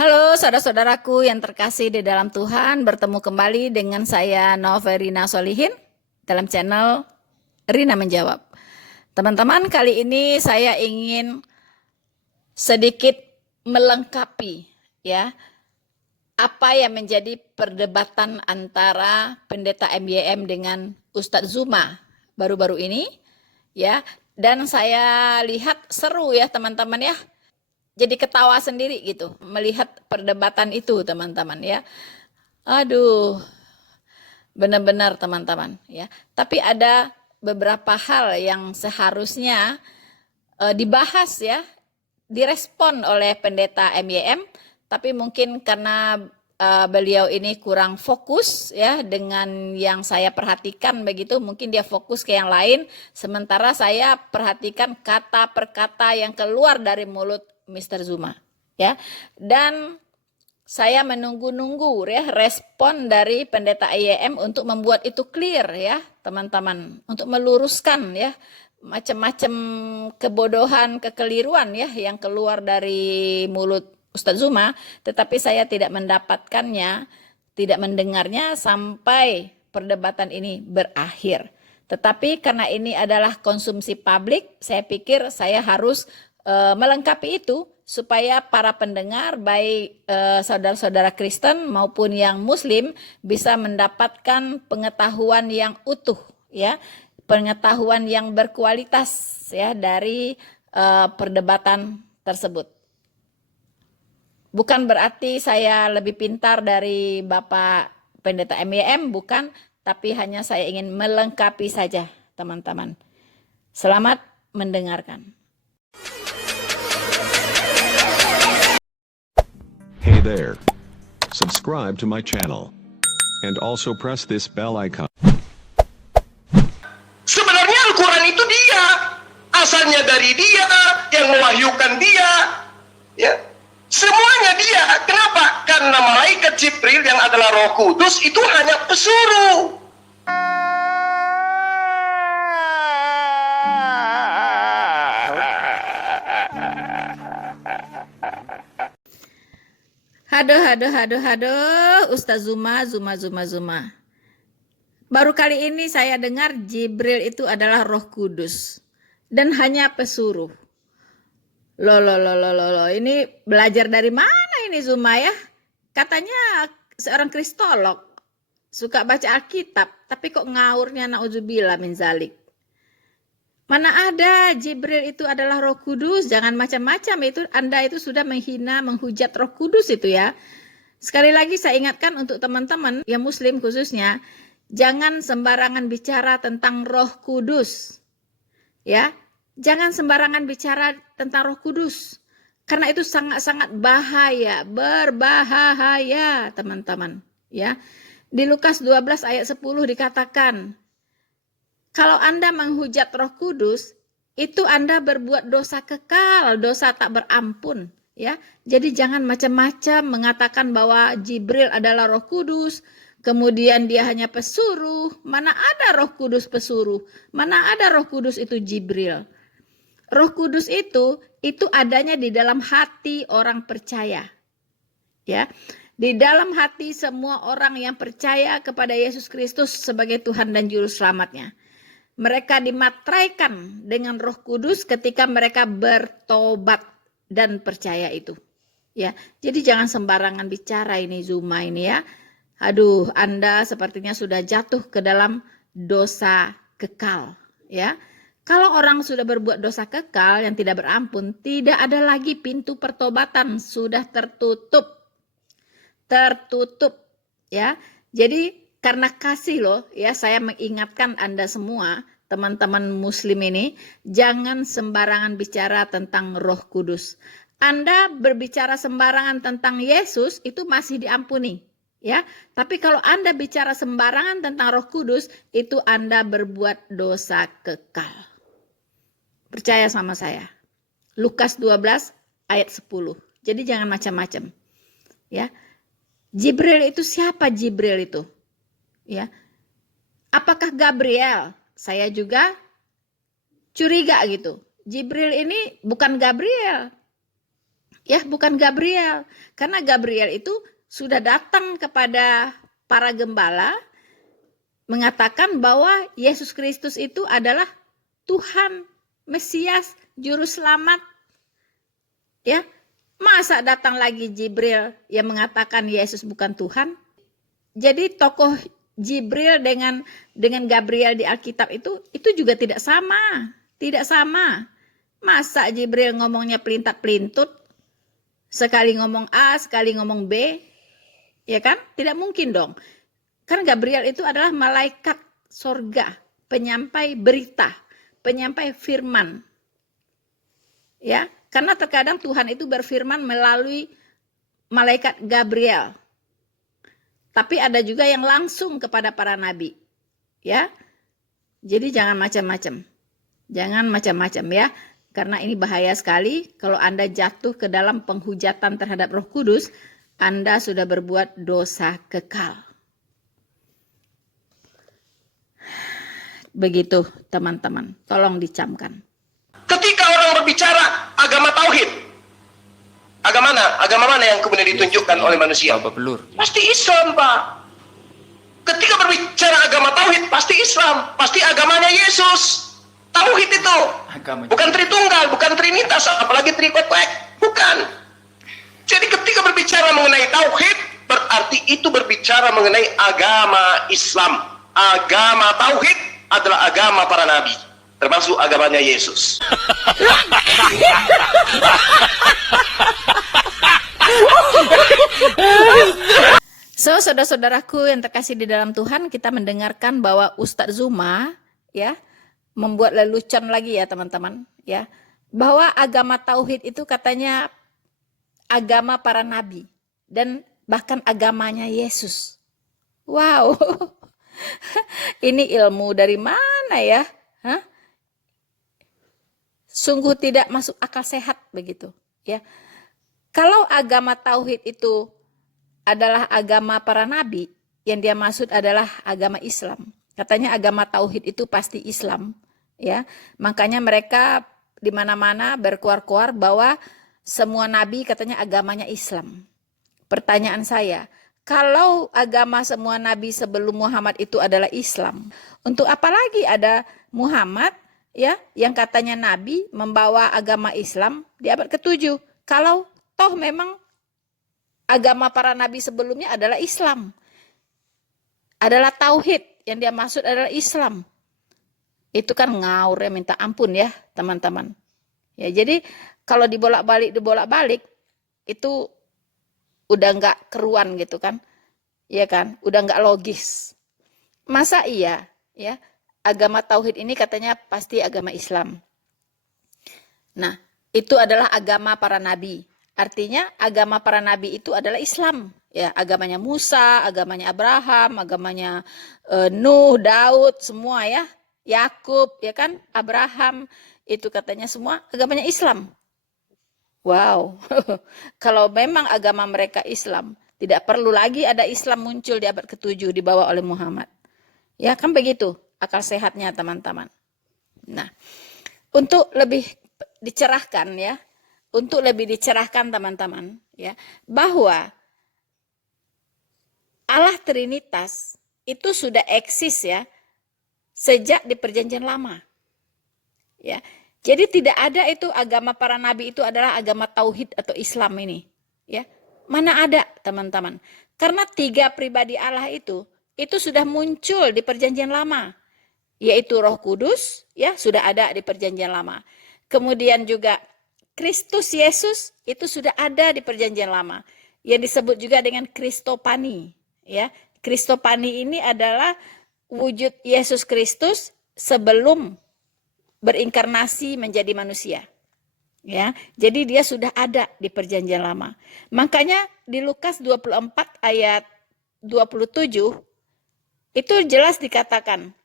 Halo saudara-saudaraku yang terkasih di dalam Tuhan, bertemu kembali dengan saya Noverina Solihin dalam channel Rina Menjawab. Teman-teman, kali ini saya ingin sedikit melengkapi ya apa yang menjadi perdebatan antara Pendeta MYM dengan Ustadz Zuma baru-baru ini ya, dan saya lihat seru ya teman-teman ya. Jadi ketawa sendiri gitu melihat perdebatan itu teman-teman ya. Aduh, benar-benar teman-teman ya. Tapi ada beberapa hal yang seharusnya dibahas ya, direspon oleh Pendeta MYM, tapi mungkin karena beliau ini kurang fokus ya dengan yang saya perhatikan begitu, mungkin dia fokus ke yang lain, sementara saya perhatikan kata per kata yang keluar dari mulut Mr. Zuma ya. Dan saya menunggu-nunggu ya respon dari Pendeta IYM untuk membuat itu clear ya teman-teman, untuk meluruskan ya macam-macam kebodohan, kekeliruan ya yang keluar dari mulut Ustadz Zuma, tetapi saya tidak mendapatkannya, tidak mendengarnya sampai perdebatan ini berakhir. Tetapi karena ini adalah konsumsi publik, saya pikir saya harus melengkapi itu supaya para pendengar baik saudara-saudara Kristen maupun yang Muslim bisa mendapatkan pengetahuan yang utuh ya, pengetahuan yang berkualitas ya dari perdebatan tersebut. Bukan berarti saya lebih pintar dari Bapak Pendeta MYM, bukan, tapi hanya saya ingin melengkapi saja teman-teman. Selamat mendengarkan. Hey there. Subscribe to my channel. And also press this bell icon. Sebenarnya Al-Quran itu dia. Asalnya dari dia, yang mewahyukan dia. Ya. Semuanya dia. Kenapa? Karena malaikat Jibril yang adalah Roh Kudus itu hanya pesuruh. Haduh, Ustaz Zuma. Baru kali ini saya dengar Jibril itu adalah Roh Kudus dan hanya pesuruh. Loh, ini belajar dari mana ini Zuma ya? Katanya seorang kristolog, suka baca Alkitab, tapi kok ngawurnya na'udzubillah min zalik. Mana ada Jibril itu adalah Roh Kudus, jangan macam-macam itu, Anda itu sudah menghina, menghujat Roh Kudus itu ya. Sekali lagi saya ingatkan untuk teman-teman yang Muslim khususnya, jangan sembarangan bicara tentang Roh Kudus. Ya, jangan sembarangan bicara tentang Roh Kudus. Karena itu sangat-sangat bahaya, berbahaya teman-teman, ya. Di Lukas 12 ayat 10 dikatakan, kalau Anda menghujat Roh Kudus, itu Anda berbuat dosa kekal, dosa tak berampun, ya. Jadi jangan macam-macam mengatakan bahwa Jibril adalah Roh Kudus, kemudian dia hanya pesuruh. Mana ada Roh Kudus pesuruh? Mana ada Roh Kudus itu Jibril? Roh Kudus itu adanya di dalam hati orang percaya. Ya. Di dalam hati semua orang yang percaya kepada Yesus Kristus sebagai Tuhan dan juru selamatnya. Mereka dimateraikan dengan Roh Kudus ketika mereka bertobat dan percaya itu. Ya, jadi jangan sembarangan bicara ini Zuma ini ya. Aduh, Anda sepertinya sudah jatuh ke dalam dosa kekal, ya. Kalau orang sudah berbuat dosa kekal yang tidak berampun, tidak ada lagi pintu pertobatan, sudah tertutup. Tertutup, ya. Jadi karena kasih loh, ya saya mengingatkan Anda semua, teman-teman Muslim ini, jangan sembarangan bicara tentang Roh Kudus. Anda berbicara sembarangan tentang Yesus itu masih diampuni, ya. Tapi kalau Anda bicara sembarangan tentang Roh Kudus, itu Anda berbuat dosa kekal. Percaya sama saya. Lukas 12 ayat 10. Jadi jangan macam-macam, ya. Jibril itu siapa Jibril itu? Ya. Apakah Gabriel? Saya juga curiga gitu. Jibril ini bukan Gabriel. Ya, bukan Gabriel. Karena Gabriel itu sudah datang kepada para gembala mengatakan bahwa Yesus Kristus itu adalah Tuhan, Mesias, juru selamat. Ya, masa datang lagi Jibril yang mengatakan Yesus bukan Tuhan? Jadi tokoh Jibril dengan Gabriel di Alkitab itu juga tidak sama. Tidak sama. Masa Jibril ngomongnya pelintat-pelintut, sekali ngomong A, sekali ngomong B, ya kan? Tidak mungkin dong. Kan Gabriel itu adalah malaikat sorga, penyampai berita, penyampai firman. Ya, karena terkadang Tuhan itu berfirman melalui malaikat Gabriel. Tapi ada juga yang langsung kepada para nabi. Ya. Jadi jangan macam-macam. Jangan macam-macam ya. Karena ini bahaya sekali kalau Anda jatuh ke dalam penghujatan terhadap Roh Kudus, Anda sudah berbuat dosa kekal. Begitu teman-teman, tolong dicamkan. Ketika orang berbicara agama tauhid, agama mana yang kemudian ditunjukkan oleh manusia? Bapak Pelur. Pasti Islam, Pak. Ketika berbicara agama tauhid, pasti Islam, pasti agamanya Yesus. Tauhid itu bukan Tritunggal, bukan Trinitas, apalagi Trikotek, bukan. Jadi ketika berbicara mengenai tauhid, berarti itu berbicara mengenai agama Islam. Agama tauhid adalah agama para nabi, termasuk agamanya Yesus. So, saudara-saudaraku yang terkasih di dalam Tuhan, kita mendengarkan bahwa Ustadz Zuma ya membuat lelucon lagi ya teman-teman ya, bahwa agama tauhid itu katanya agama para nabi dan bahkan agamanya Yesus. Wow. Ini ilmu dari mana ya? Hah? Sungguh tidak masuk akal sehat begitu ya. Kalau agama tauhid itu adalah agama para nabi, yang dia maksud adalah agama Islam. Katanya agama tauhid itu pasti Islam ya. Makanya mereka di mana-mana berkuar-kuar bahwa semua nabi katanya agamanya Islam. Pertanyaan saya, kalau agama semua nabi sebelum Muhammad itu adalah Islam, untuk apa lagi ada Muhammad ya yang katanya nabi membawa agama Islam di abad ke-7? Kalau toh memang agama para nabi sebelumnya adalah Islam, adalah tauhid, yang dia maksud adalah Islam. Itu kan ngaur ya minta ampun ya teman-teman. Ya, jadi kalau dibolak-balik itu udah nggak keruan gitu kan, ya kan, udah nggak logis. Masa iya ya agama tauhid ini katanya pasti agama Islam. Nah, itu adalah agama para nabi. Artinya agama para nabi itu adalah Islam. Ya, agamanya Musa, agamanya Abraham, agamanya Nuh, Daud, semua ya. Yakub, ya kan, Abraham, itu katanya semua agamanya Islam. Wow, kalau memang agama mereka Islam, tidak perlu lagi ada Islam muncul di abad ke-7 dibawa oleh Muhammad. Ya kan begitu akal sehatnya teman-teman. Nah, untuk lebih dicerahkan ya, teman-teman ya, bahwa Allah Trinitas itu sudah eksis ya sejak di Perjanjian Lama. Ya. Jadi tidak ada itu agama para nabi itu adalah agama tauhid atau Islam ini, ya. Mana ada, teman-teman? Karena 3 pribadi Allah itu sudah muncul di Perjanjian Lama, yaitu Roh Kudus, ya, sudah ada di Perjanjian Lama. Kemudian juga Kristus Yesus itu sudah ada di Perjanjian Lama, yang disebut juga dengan Kristopani, ya. Kristopani ini adalah wujud Yesus Kristus sebelum berinkarnasi menjadi manusia. Ya, jadi dia sudah ada di Perjanjian Lama. Makanya di Lukas 24 ayat 27 itu jelas dikatakan,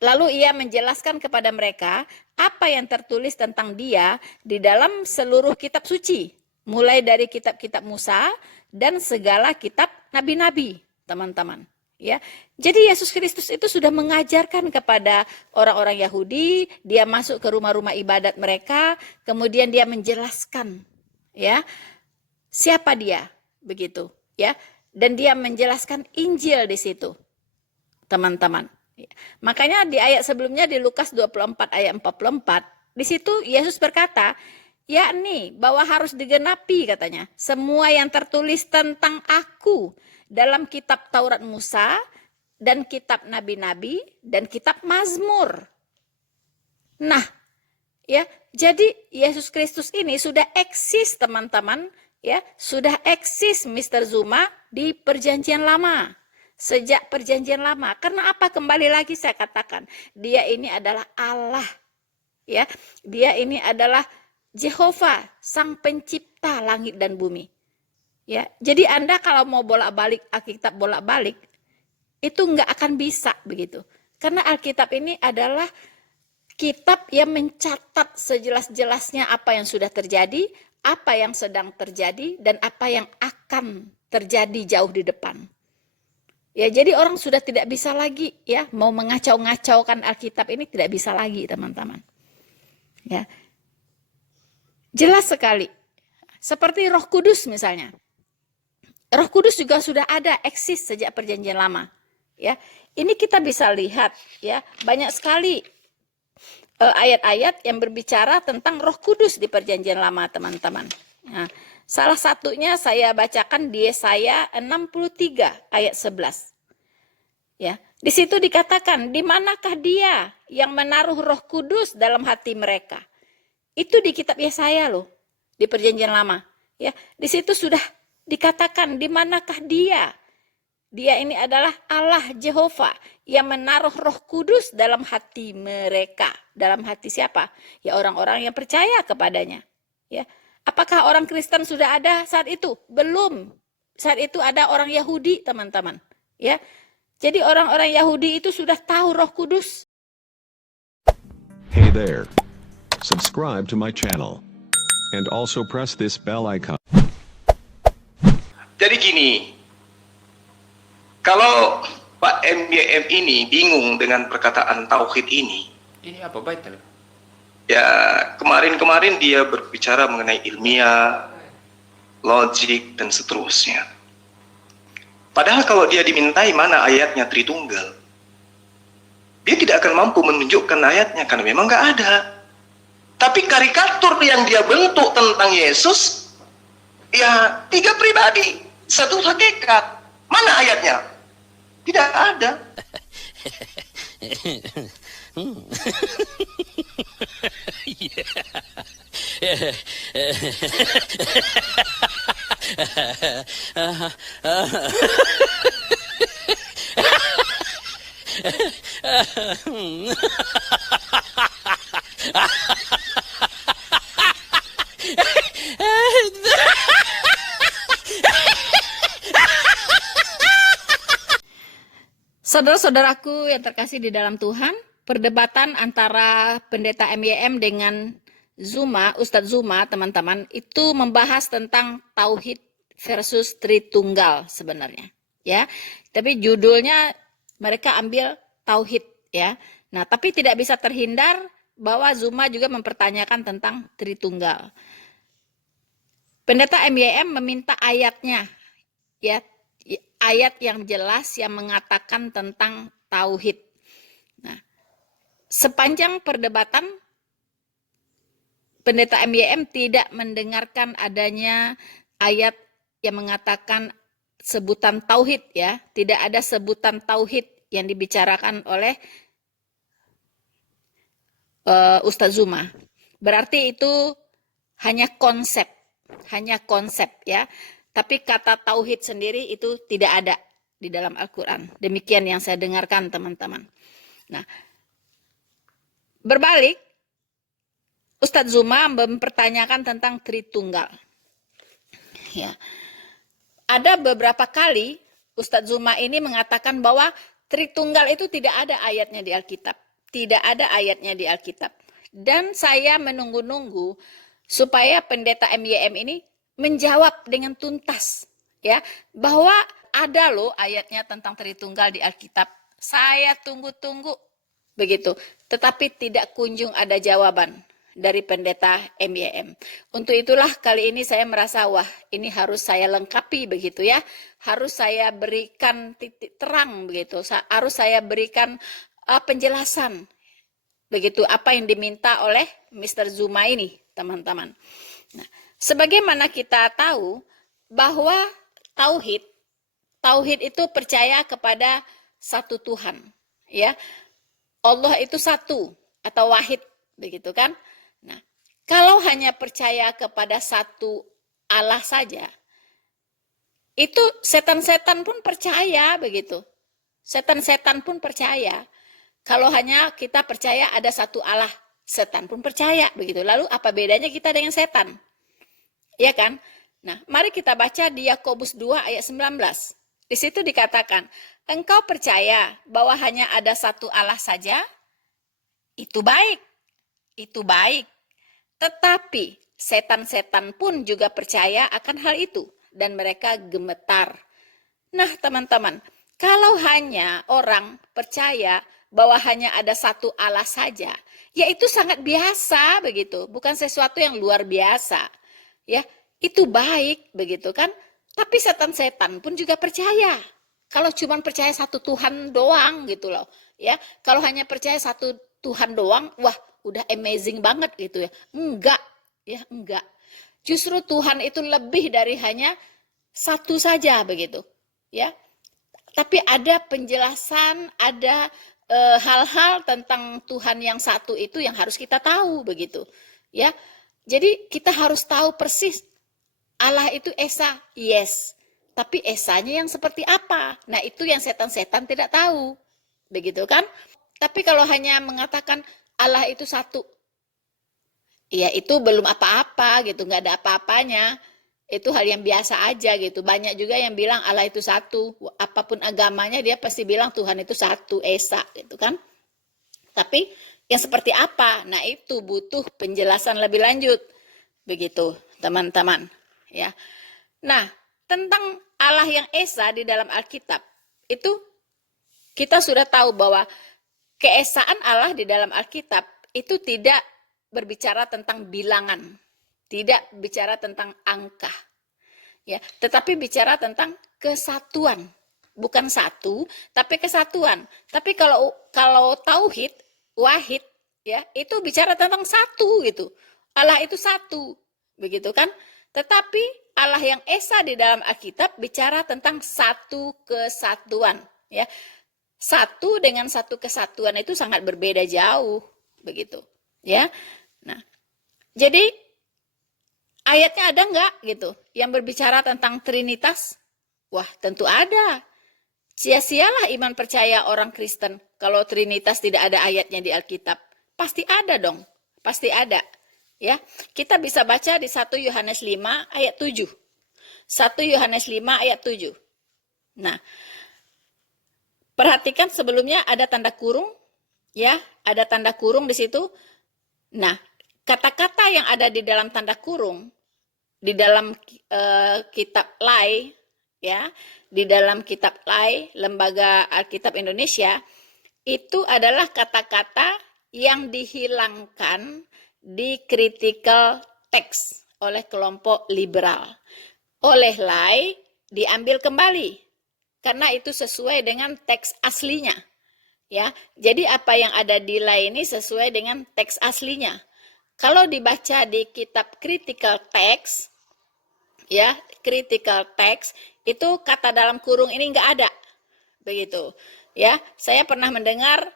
lalu ia menjelaskan kepada mereka apa yang tertulis tentang dia di dalam seluruh kitab suci, mulai dari kitab-kitab Musa dan segala kitab nabi-nabi, teman-teman. Ya, jadi Yesus Kristus itu sudah mengajarkan kepada orang-orang Yahudi, dia masuk ke rumah-rumah ibadat mereka, kemudian dia menjelaskan, ya. Siapa dia? Begitu, ya. Dan dia menjelaskan Injil di situ, teman-teman. Makanya di ayat sebelumnya di Lukas 24 ayat 44, di situ Yesus berkata, yakni bahwa harus digenapi katanya, semua yang tertulis tentang aku dalam kitab Taurat Musa dan kitab nabi-nabi dan kitab Mazmur. Nah, ya, jadi Yesus Kristus ini sudah eksis, teman-teman, ya, sudah eksis Mr. Zuma di Perjanjian Lama. Sejak Perjanjian Lama. Karena apa? Kembali lagi saya katakan, dia ini adalah Allah, ya. Dia ini adalah Jehovah, Sang Pencipta langit dan bumi. Ya, jadi Anda kalau mau bolak-balik Alkitab bolak-balik, itu nggak akan bisa begitu. Karena Alkitab ini adalah kitab yang mencatat sejelas-jelasnya apa yang sudah terjadi, apa yang sedang terjadi, dan apa yang akan terjadi jauh di depan. Ya, jadi orang sudah tidak bisa lagi ya mau mengacau-ngacaukan Alkitab ini, tidak bisa lagi, teman-teman. Ya. Jelas sekali. Seperti Roh Kudus misalnya. Roh Kudus juga sudah ada, eksis sejak Perjanjian Lama. Ya. Ini kita bisa lihat ya, banyak sekali ayat-ayat yang berbicara tentang Roh Kudus di Perjanjian Lama, teman-teman. Nah, salah satunya saya bacakan di Yesaya 63 ayat 11. Ya, di situ dikatakan, di manakah dia yang menaruh Roh Kudus dalam hati mereka? Itu di kitab Yesaya loh, di Perjanjian Lama. Ya, di situ sudah dikatakan di manakah dia? Dia ini adalah Allah Jehovah yang menaruh Roh Kudus dalam hati mereka. Dalam hati siapa? Ya, orang-orang yang percaya kepadanya. Ya. Apakah orang Kristen sudah ada saat itu? Belum. Saat itu ada orang Yahudi, teman-teman. Ya. Jadi orang-orang Yahudi itu sudah tahu Roh Kudus. Hey there. Subscribe to my channel. And also press this bell icon. Jadi gini, kalau Pak MYM ini bingung dengan perkataan tauhid ini, apa baik tadi? ya kemarin-kemarin dia berbicara mengenai ilmiah, logik, dan seterusnya. Padahal kalau dia dimintai mana ayatnya Tritunggal, dia tidak akan mampu menunjukkan ayatnya karena memang nggak ada. Tapi karikatur yang dia bentuk tentang Yesus, ya 3 pribadi, 1 hakikat. Mana ayatnya? Tidak ada. Saudara-saudaraku yang terkasih di dalam Tuhan, perdebatan antara pendeta MYM dengan Zuma, Ustadz Zuma, teman-teman, itu membahas tentang tauhid versus Tritunggal sebenarnya, ya. Tapi judulnya mereka ambil tauhid, ya. Nah, tapi tidak bisa terhindar bahwa Zuma juga mempertanyakan tentang Tritunggal. Pendeta MYM meminta ayatnya, ya, ayat yang jelas yang mengatakan tentang tauhid. Nah, sepanjang perdebatan pendeta MYM tidak mendengarkan adanya ayat yang mengatakan sebutan tauhid, ya. Tidak ada sebutan tauhid yang dibicarakan oleh Ustadz Zuma. Berarti itu hanya konsep ya. Tapi kata tauhid sendiri itu tidak ada di dalam Al-Quran. Demikian yang saya dengarkan, teman-teman. Nah, berbalik, Ustadz Zuma mempertanyakan tentang Tritunggal. Ya. Ada beberapa kali Ustadz Zuma ini mengatakan bahwa Tritunggal itu tidak ada ayatnya di Alkitab. Tidak ada ayatnya di Alkitab. Dan saya menunggu-nunggu supaya pendeta MYM ini menjawab dengan tuntas, ya, bahwa ada loh ayatnya tentang Tritunggal di Alkitab. Saya tunggu-tunggu begitu, tetapi tidak kunjung ada jawaban dari pendeta MYM. Untuk itulah kali ini saya merasa wah ini harus saya lengkapi begitu ya. Harus saya berikan titik terang begitu. Harus saya berikan penjelasan begitu apa yang diminta oleh Mr. Zuma ini, teman-teman. Nah, sebagaimana kita tahu bahwa tauhid itu percaya kepada satu Tuhan, ya. Allah itu satu atau wahid begitu kan? Nah, kalau hanya percaya kepada satu Allah saja, itu setan-setan pun percaya begitu. Setan-setan pun percaya. Kalau hanya kita percaya ada satu Allah, setan pun percaya begitu. Lalu apa bedanya kita dengan setan? Ya kan? Nah, mari kita baca di Yakobus 2 ayat 19. Di situ dikatakan, engkau percaya bahwa hanya ada satu Allah saja? Itu baik. Itu baik. Tetapi setan-setan pun juga percaya akan hal itu dan mereka gemetar. Nah, teman-teman, kalau hanya orang percaya bahwa hanya ada satu Allah saja, ya itu sangat biasa begitu, bukan sesuatu yang luar biasa. Ya, itu baik begitu kan? Tapi setan-setan pun juga percaya. Kalau cuma percaya satu Tuhan doang gitu loh, ya. Kalau hanya percaya satu Tuhan doang, wah udah amazing banget gitu ya. Enggak, ya enggak. Justru Tuhan itu lebih dari hanya satu saja begitu, ya. Tapi ada penjelasan, ada hal-hal tentang Tuhan yang satu itu yang harus kita tahu begitu, ya. Jadi kita harus tahu persis Allah itu Esa, yes. Tapi Esanya yang seperti apa? Nah, itu yang setan-setan tidak tahu. Begitu kan? Tapi kalau hanya mengatakan Allah itu satu, ya itu belum apa-apa gitu, nggak ada apa-apanya. Itu hal yang biasa aja gitu. Banyak juga yang bilang Allah itu satu. Apapun agamanya dia pasti bilang Tuhan itu satu, Esa gitu kan. Tapi yang seperti apa? Nah, itu butuh penjelasan lebih lanjut. Begitu, teman-teman. Ya. Nah, tentang Allah yang Esa di dalam Alkitab, itu kita sudah tahu bahwa keesaan Allah di dalam Alkitab itu tidak berbicara tentang bilangan, tidak bicara tentang angka, ya, tetapi bicara tentang kesatuan, bukan satu, tapi kesatuan. Tapi kalau tauhid, wahid, ya, itu bicara tentang satu gitu. Allah itu satu, begitu kan? Tetapi Allah yang Esa di dalam Alkitab bicara tentang satu kesatuan, ya. Satu dengan satu kesatuan itu sangat berbeda jauh, begitu, ya. Nah, jadi ayatnya ada enggak gitu yang berbicara tentang Trinitas? Wah, tentu ada. Sia-sialah iman percaya orang Kristen kalau Trinitas tidak ada ayatnya di Alkitab. Pasti ada dong, pasti ada. Ya, kita bisa baca di 1 Yohanes 5 ayat 7. 1 Yohanes 5 ayat 7. Nah, perhatikan sebelumnya ada tanda kurung, ya, ada tanda kurung di situ. Nah, kata-kata yang ada di dalam tanda kurung di dalam kitab Lai, ya, di dalam kitab Lai Lembaga Alkitab Indonesia itu adalah kata-kata yang dihilangkan di critical text oleh kelompok liberal. Oleh Lai diambil kembali karena itu sesuai dengan teks aslinya. Ya, jadi apa yang ada di Lai ini sesuai dengan teks aslinya. Kalau dibaca di kitab critical text, ya, critical text itu kata dalam kurung ini enggak ada. Begitu. Ya, saya pernah mendengar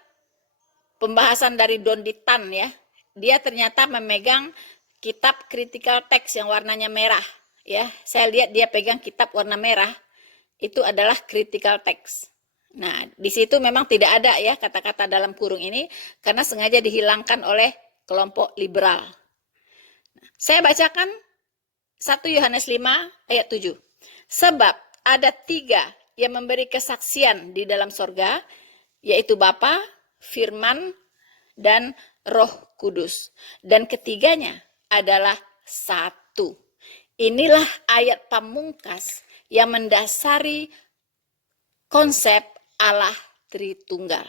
pembahasan dari Don Ditan, ya. Dia ternyata memegang kitab critical text yang warnanya merah, ya. Saya lihat dia pegang kitab warna merah, itu adalah critical text. Nah, di situ memang tidak ada ya kata-kata dalam kurung ini karena sengaja dihilangkan oleh kelompok liberal. Nah, saya bacakan 1 Yohanes 5 ayat 7. Sebab ada 3 yang memberi kesaksian di dalam sorga, yaitu Bapa, Firman, dan Roh Kudus. Dan ketiganya adalah satu. Inilah ayat pamungkas yang mendasari konsep Allah Tritunggal.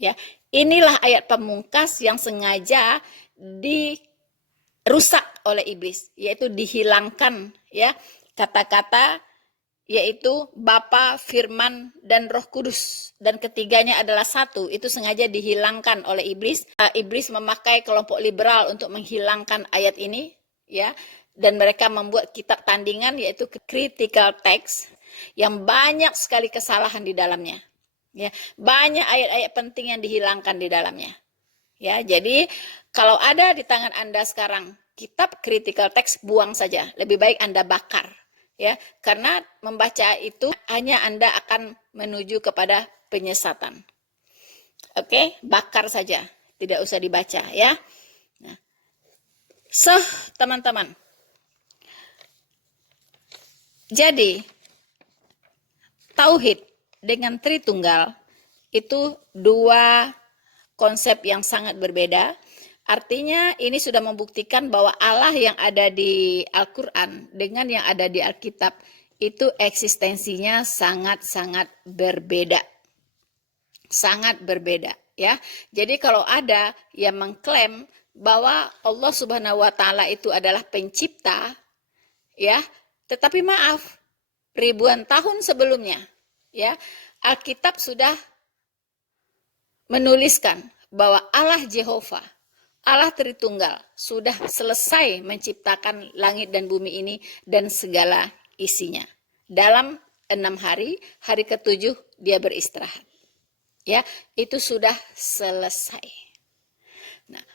Ya, inilah ayat pamungkas yang sengaja dirusak oleh iblis, yaitu dihilangkan ya kata-kata yaitu Bapa, Firman, dan Roh Kudus. Dan ketiganya adalah satu. Itu sengaja dihilangkan oleh iblis. Iblis memakai kelompok liberal untuk menghilangkan ayat ini, ya. Dan mereka membuat kitab tandingan yaitu critical text yang banyak sekali kesalahan di dalamnya. Ya, banyak ayat-ayat penting yang dihilangkan di dalamnya. Ya, jadi kalau ada di tangan Anda sekarang kitab critical text, buang saja. Lebih baik Anda bakar. Ya, karena membaca itu hanya Anda akan menuju kepada penyesatan. Oke, bakar saja, tidak usah dibaca ya. Nah, teman-teman. Jadi tauhid dengan Tritunggal itu dua konsep yang sangat berbeda. Artinya ini sudah membuktikan bahwa Allah yang ada di Al-Quran dengan yang ada di Alkitab itu eksistensinya sangat-sangat berbeda. Sangat berbeda ya. Jadi kalau ada yang mengklaim bahwa Allah Subhanahu wa taala itu adalah pencipta ya, tetapi maaf, ribuan tahun sebelumnya ya, Alkitab sudah menuliskan bahwa Allah Jehovah, Allah Tritunggal sudah selesai menciptakan langit dan bumi ini dan segala isinya. Dalam 6 hari, hari ke-7 dia beristirahat. Ya, itu sudah selesai. Nah,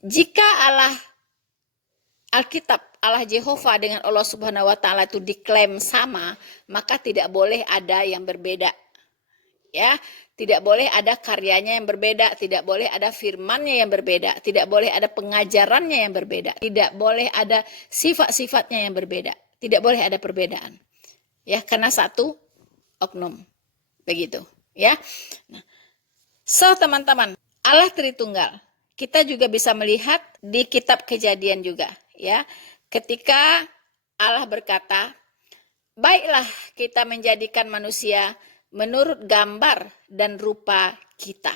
jika Allah Alkitab, Allah Jehovah dengan Allah Subhanahu wa taala itu diklaim sama, maka tidak boleh ada yang berbeda. Ya, tidak boleh ada karyanya yang berbeda, tidak boleh ada firmannya yang berbeda, tidak boleh ada pengajarannya yang berbeda, tidak boleh ada sifat-sifatnya yang berbeda, tidak boleh ada perbedaan. Ya, karena satu oknum. Begitu, ya. Nah, teman-teman, Allah Tritunggal. Kita juga bisa melihat di kitab Kejadian juga, ya. Ketika Allah berkata, "Baiklah kita menjadikan manusia menurut gambar dan rupa kita,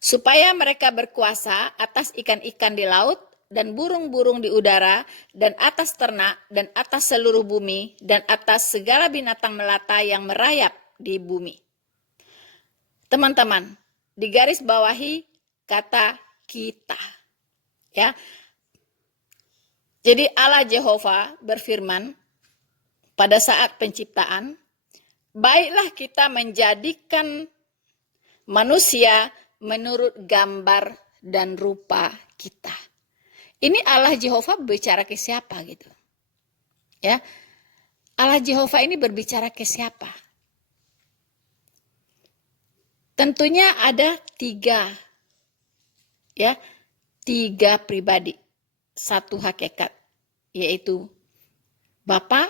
supaya mereka berkuasa atas ikan-ikan di laut dan burung-burung di udara dan atas ternak dan atas seluruh bumi dan atas segala binatang melata yang merayap di bumi." Teman-teman, di garis bawahi kata kita. Ya. Jadi Allah Jehovah berfirman pada saat penciptaan, "Baiklah kita menjadikan manusia menurut gambar dan rupa kita." Ini Allah Jehovah berbicara ke siapa gitu? Ya. Allah Jehovah ini berbicara ke siapa? Tentunya ada tiga pribadi, satu hakikat, yaitu Bapa,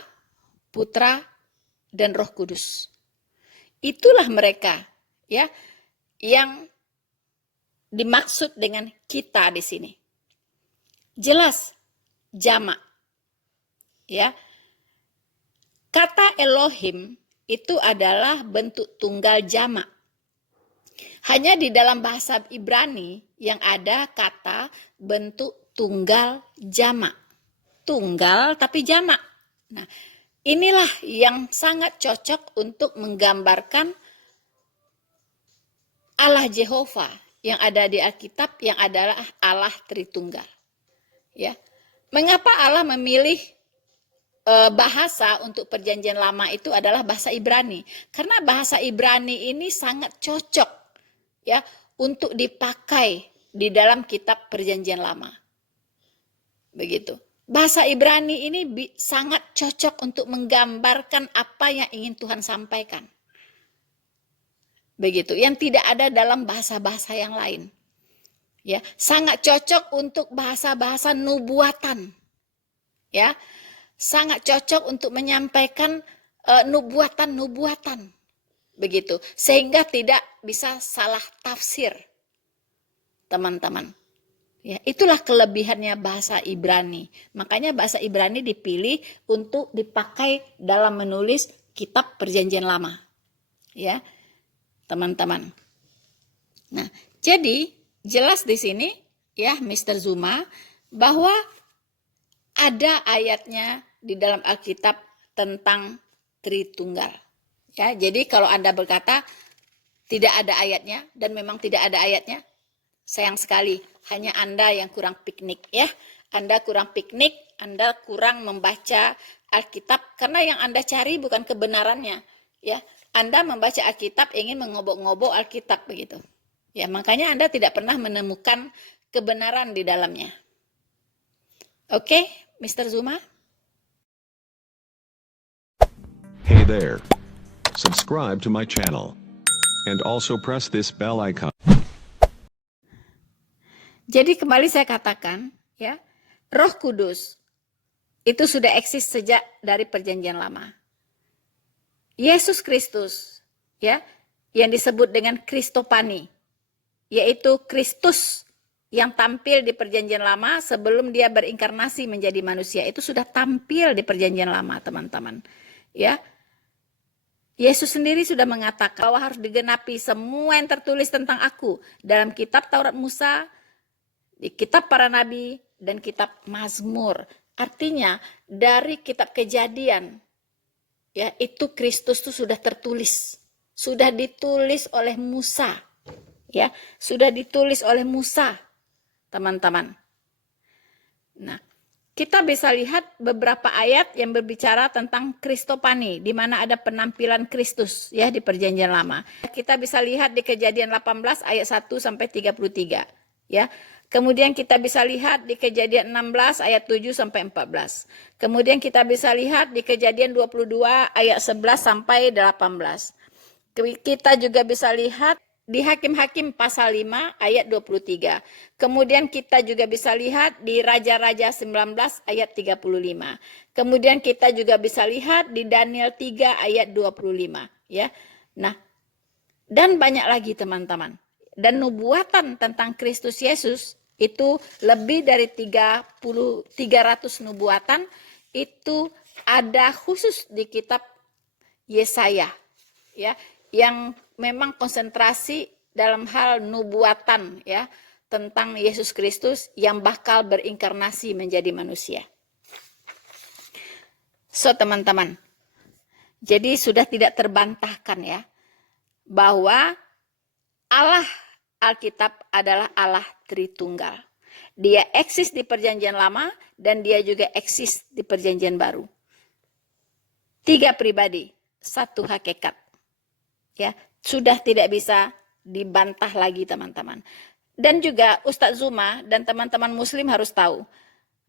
Putra, dan Roh Kudus. Itulah mereka ya yang dimaksud dengan kita di sini. Jelas jamak. Ya. Kata Elohim itu adalah bentuk tunggal jamak. Hanya di dalam bahasa Ibrani yang ada kata bentuk tunggal jamak. Tunggal tapi jamak. Nah, inilah yang sangat cocok untuk menggambarkan Allah Jehovah yang ada di Alkitab yang adalah Allah Tritunggal. Ya. Mengapa Allah memilih bahasa untuk perjanjian lama itu adalah bahasa Ibrani? Karena bahasa Ibrani ini sangat cocok ya untuk dipakai di dalam kitab perjanjian lama. Begitu. Bahasa Ibrani ini sangat cocok untuk menggambarkan apa yang ingin Tuhan sampaikan. Begitu, yang tidak ada dalam bahasa-bahasa yang lain. Ya, sangat cocok untuk bahasa-bahasa nubuatan. Ya. Sangat cocok untuk menyampaikan nubuatan-nubuatan. Begitu, sehingga tidak bisa salah tafsir. Teman-teman. Ya, itulah kelebihannya bahasa Ibrani. Makanya bahasa Ibrani dipilih untuk dipakai dalam menulis kitab Perjanjian Lama. Ya, teman-teman. Nah, jadi jelas di sini ya Mr. Zuma bahwa ada ayatnya di dalam Alkitab tentang Tritunggal. Ya, jadi kalau Anda berkata tidak ada ayatnya dan memang tidak ada ayatnya, sayang sekali, hanya Anda yang kurang piknik ya. Anda kurang piknik, Anda kurang membaca Alkitab karena yang Anda cari bukan kebenarannya, ya. Anda membaca Alkitab ingin mengobok-ngobok Alkitab begitu. Ya, makanya Anda tidak pernah menemukan kebenaran di dalamnya. Oke, Mr. Zuma? Hey there. Subscribe to my channel. And also press this bell icon. Jadi kembali saya katakan, ya, Roh Kudus itu sudah eksis sejak dari Perjanjian Lama. Yesus Kristus, ya, yang disebut dengan Kristopani, yaitu Kristus yang tampil di Perjanjian Lama sebelum dia berinkarnasi menjadi manusia, itu sudah tampil di Perjanjian Lama, teman-teman. Ya, Yesus sendiri sudah mengatakan bahwa harus digenapi semua yang tertulis tentang aku dalam kitab Taurat Musa, di kitab para nabi, dan kitab Mazmur. Artinya dari kitab Kejadian, ya, itu Kristus itu sudah tertulis, sudah ditulis oleh Musa, ya, sudah ditulis oleh Musa, teman-teman. Nah, kita bisa lihat beberapa ayat yang berbicara tentang Kristopani, di mana ada penampilan Kristus ya di Perjanjian Lama. Kita bisa lihat di Kejadian 18 ayat 1 sampai 33, ya. Kemudian kita bisa lihat di Kejadian 16 ayat 7 sampai 14. Kemudian kita bisa lihat di Kejadian 22 ayat 11 sampai 18. Kita juga bisa lihat di Hakim-Hakim pasal 5 ayat 23. Kemudian kita juga bisa lihat di Raja-Raja 19 ayat 35. Kemudian kita juga bisa lihat di Daniel 3 ayat 25, ya. Nah, dan banyak lagi teman-teman. Dan nubuatan tentang Kristus Yesus itu lebih dari 300 nubuatan itu ada khusus di kitab Yesaya, ya, yang memang konsentrasi dalam hal nubuatan ya tentang Yesus Kristus yang bakal berinkarnasi menjadi manusia. So teman-teman, jadi sudah tidak terbantahkan ya bahwa Allah Alkitab adalah Allah Tritunggal. Dia eksis di Perjanjian Lama dan dia juga eksis di Perjanjian Baru. 3 pribadi, 1 hakikat. Ya, sudah tidak bisa dibantah lagi teman-teman. Dan juga Ustadz Zuma dan teman-teman muslim harus tahu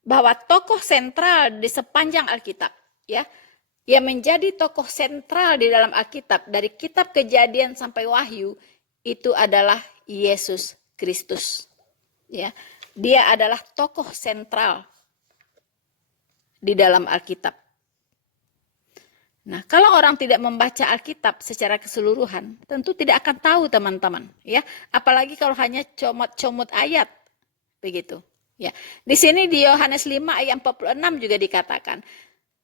bahwa tokoh sentral di sepanjang Alkitab, ya, yang menjadi tokoh sentral di dalam Alkitab dari kitab Kejadian sampai Wahyu itu adalah Yesus Kristus. Ya, dia adalah tokoh sentral di dalam Alkitab. Nah, kalau orang tidak membaca Alkitab secara keseluruhan, tentu tidak akan tahu teman-teman, ya. Apalagi kalau hanya comot-comot ayat, begitu. Ya, di sini di Yohanes 5 ayat 46 juga dikatakan,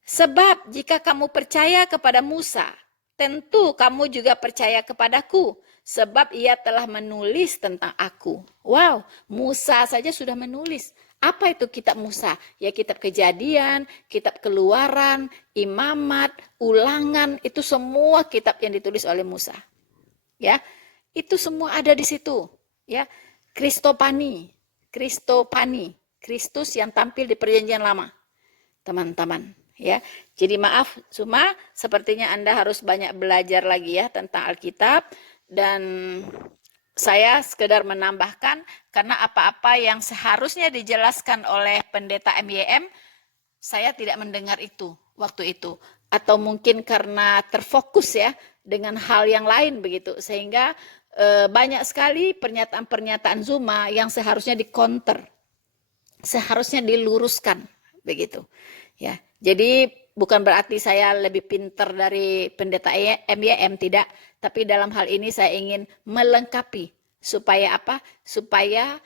sebab jika kamu percaya kepada Musa, tentu kamu juga percaya kepadaku, sebab ia telah menulis tentang aku. Wow, Musa saja sudah menulis. Apa itu kitab Musa? Ya kitab Kejadian, kitab Keluaran, Imamat, Ulangan, itu semua kitab yang ditulis oleh Musa. Ya, itu semua ada di situ. Ya, Kristopani, Kristus yang tampil di Perjanjian Lama, teman-teman. Ya, jadi maaf, cuma sepertinya Anda harus banyak belajar lagi ya tentang Alkitab dan saya sekedar menambahkan karena apa-apa yang seharusnya dijelaskan oleh pendeta MYM, saya tidak mendengar itu waktu itu. Atau mungkin karena terfokus ya dengan hal yang lain begitu. Sehingga banyak sekali pernyataan-pernyataan Zuma yang seharusnya dikonter, seharusnya diluruskan begitu. Ya, jadi bukan berarti saya lebih pintar dari pendeta MYM, tidak. Tapi dalam hal ini saya ingin melengkapi. Supaya apa? Supaya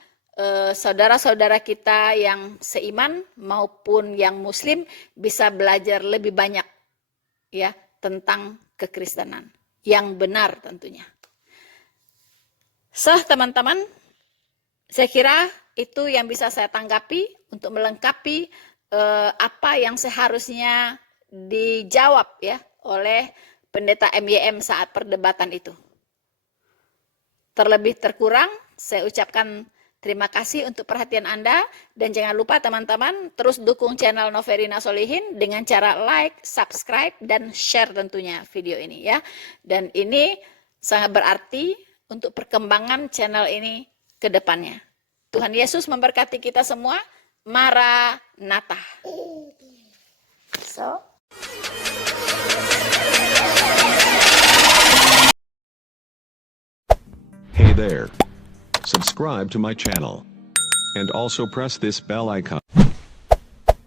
saudara-saudara kita yang seiman maupun yang muslim bisa belajar lebih banyak ya tentang kekristenan. Yang benar tentunya. So, teman-teman, Saya kira itu yang bisa saya tanggapi untuk melengkapi apa yang seharusnya dijawab ya oleh Pendeta MYM saat perdebatan itu. Terlebih terkurang, saya ucapkan terima kasih untuk perhatian Anda, dan jangan lupa teman-teman terus dukung channel Noverina Solihin dengan cara like, subscribe, dan share tentunya video ini ya. Dan ini sangat berarti untuk perkembangan channel ini ke depannya. Tuhan Yesus memberkati kita semua. Maranatha. So, Hey there. Subscribe to my channel. And also press this bell icon.